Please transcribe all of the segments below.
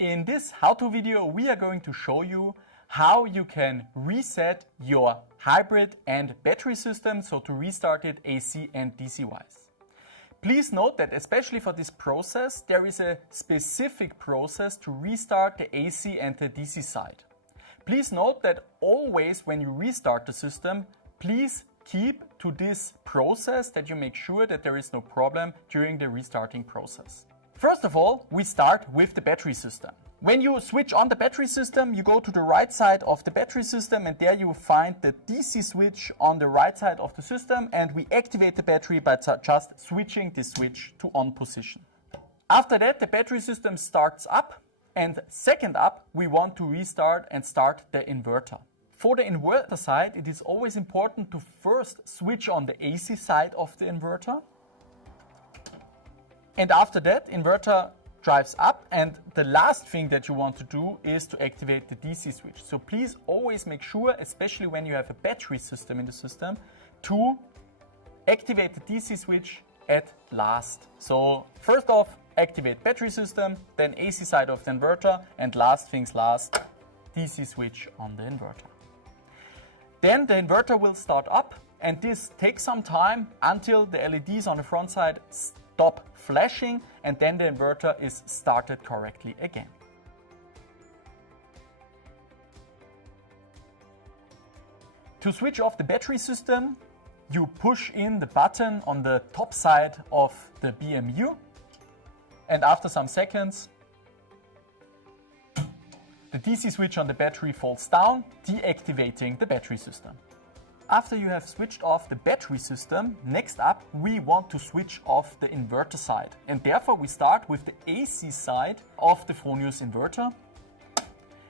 In this how-to video, we are going to show you how you can reset your hybrid and battery system, so to restart it AC and DC wise. Please note that especially for this process, there is a specific process to restart the AC and the DC side. Please note that always when you restart the system, please keep to this process, that you make sure that there is no problem during the restarting process. First of all, we start with the battery system. When you switch on the battery system, you go to the right side of the battery system, and there you will find the DC switch on the right side of the system, and we activate the battery by just switching the switch to on position. After that, the battery system starts up, and second up, we want to restart and start the inverter. For the inverter side, it is always important to first switch on the AC side of the inverter, and after that, inverter drives up, and the last thing that you want to do is to activate the DC switch. So please always make sure, especially when you have a battery system in the system, to activate the DC switch at last. So first off, activate battery system, then AC side of the inverter, and last things last, DC switch on the inverter. Then the inverter will start up, and this takes some time until the LEDs on the front side stop flashing, and then the inverter is started correctly again. To switch off the battery system, you push in the button on the top side of the BMU, and after some seconds, the DC switch on the battery falls down, deactivating the battery system. After you have switched off the battery system, next up we want to switch off the inverter side, and therefore we start with the AC side of the Fronius inverter,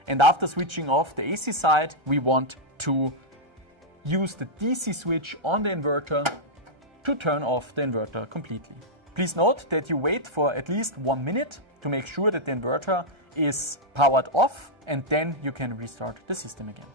and after switching off the AC side we want to use the DC switch on the inverter to turn off the inverter completely. Please note that you wait for at least 1 minute to make sure that the inverter is powered off, and then you can restart the system again.